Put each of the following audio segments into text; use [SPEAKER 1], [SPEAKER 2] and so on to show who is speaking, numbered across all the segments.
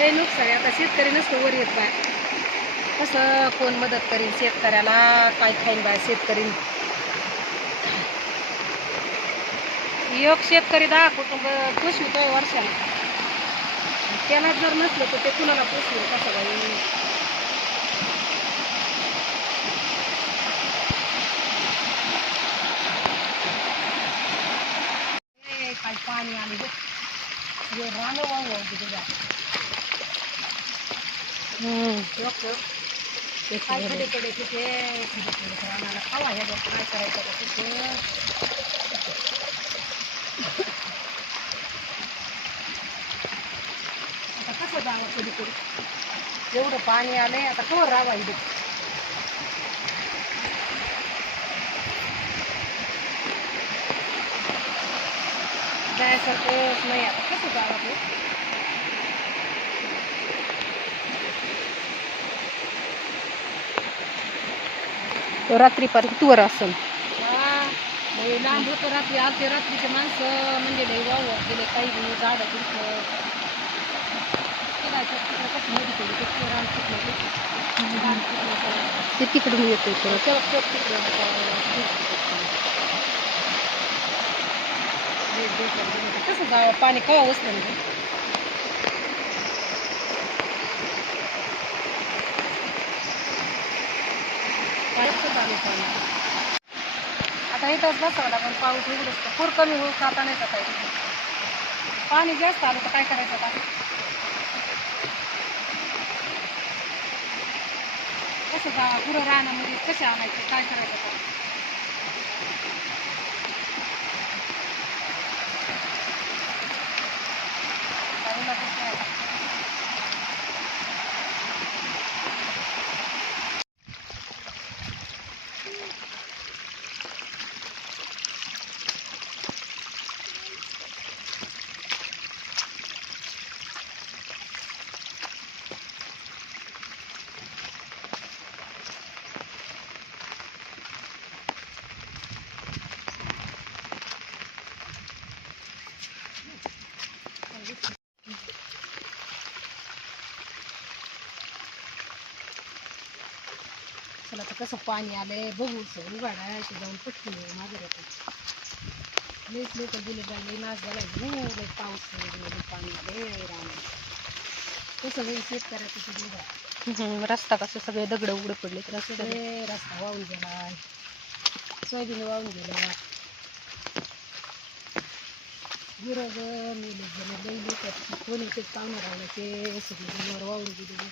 [SPEAKER 1] लय नुकसान आहे आता शेतकरी नसतो वर येत बाय कसं कोण मदत करीन शेतकऱ्याला काय खाईन बाय शेतकरी एक शेतकरी दहा कुटुंब पोषवितोय वर्षाला. त्याला जर नसलं तर ते कुणाला पोषवेल कसं बाई? काय पाणी आले बघ वाहू काय पलीकडे तिथे पलीकडे रानाला खावा ह्या बघ काय करायचं का तिथे आता कसं जावं पलीकडे एवढं पाणी आलंय आता कवर राहावा इथे जायसारखंच नाही आता कसं जावं ते?
[SPEAKER 2] रात्रीपर्यंत वर
[SPEAKER 1] हा, लय लांब होतं रात्री आलते रात्रीचे माणसं म्हणजे लय वाव गेले काही नाही झाडं पडली, ते
[SPEAKER 2] तिकडून
[SPEAKER 1] गेलं. कसं पाणी कवा वसलं म्हणजे पाणी आता इथंच बसावं लागेल पाऊस उघडच पूर कमी होऊ खाता नाही का काय पाणी जास्त आलं तर काय करायचं आता? कसं जा पुरं राहण्यामध्ये कसे आणायचे काय करायचं आता? काही चला आता कसं पाणी आलंय बघू सगळं उघडायचं जाऊन पटकन येऊ माझ्या लईच लोक गेले जायला नाच झालाय. हो लय पाऊस पाणी आले राम. कसं होईल शेतकऱ्याचं सगळं बघा.
[SPEAKER 2] हम्म, रस्ता कसं सगळे दगड उघडे पडले रस्ते
[SPEAKER 1] सगळे रस्ता वाहून गेलाय. सोयाबीन वाहून गेल्या गुरग मेले गेले लई लोक कोणी ते पाहुणे राहिले ते सगळे वाहून गेले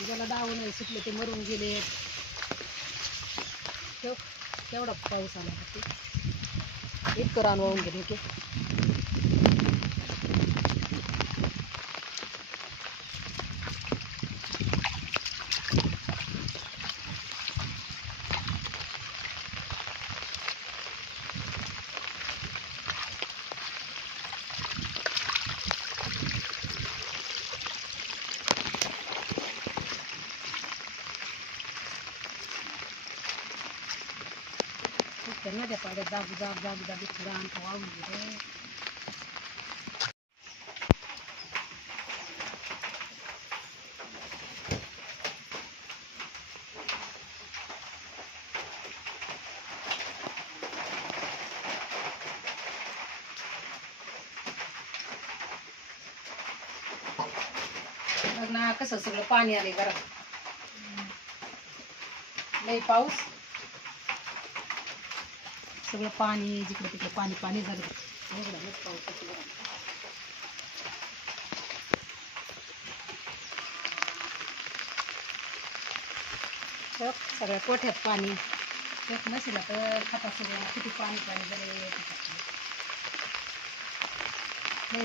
[SPEAKER 1] ज्याला डावं नाही सुटले ते मरून गेले. तेवढा केवढा पाऊस आला. का ते इतकं रान वाहून गेले की. इतकं नद्या पाड्यात जाग जाग जाग जाग इतकं रान का वाहून गेले बघ ना कसं सगळं पाणी आले घरात लय पाऊस सगळं पाणी जिकडे तिकडे पाणी पाणी झालं पाऊस सगळ्या कोठ्यात पाणी? एक नसेल तर खाता सगळं. किती पाणी पाणी झालं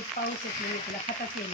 [SPEAKER 1] पाऊस येत नाही तुला खताच येईल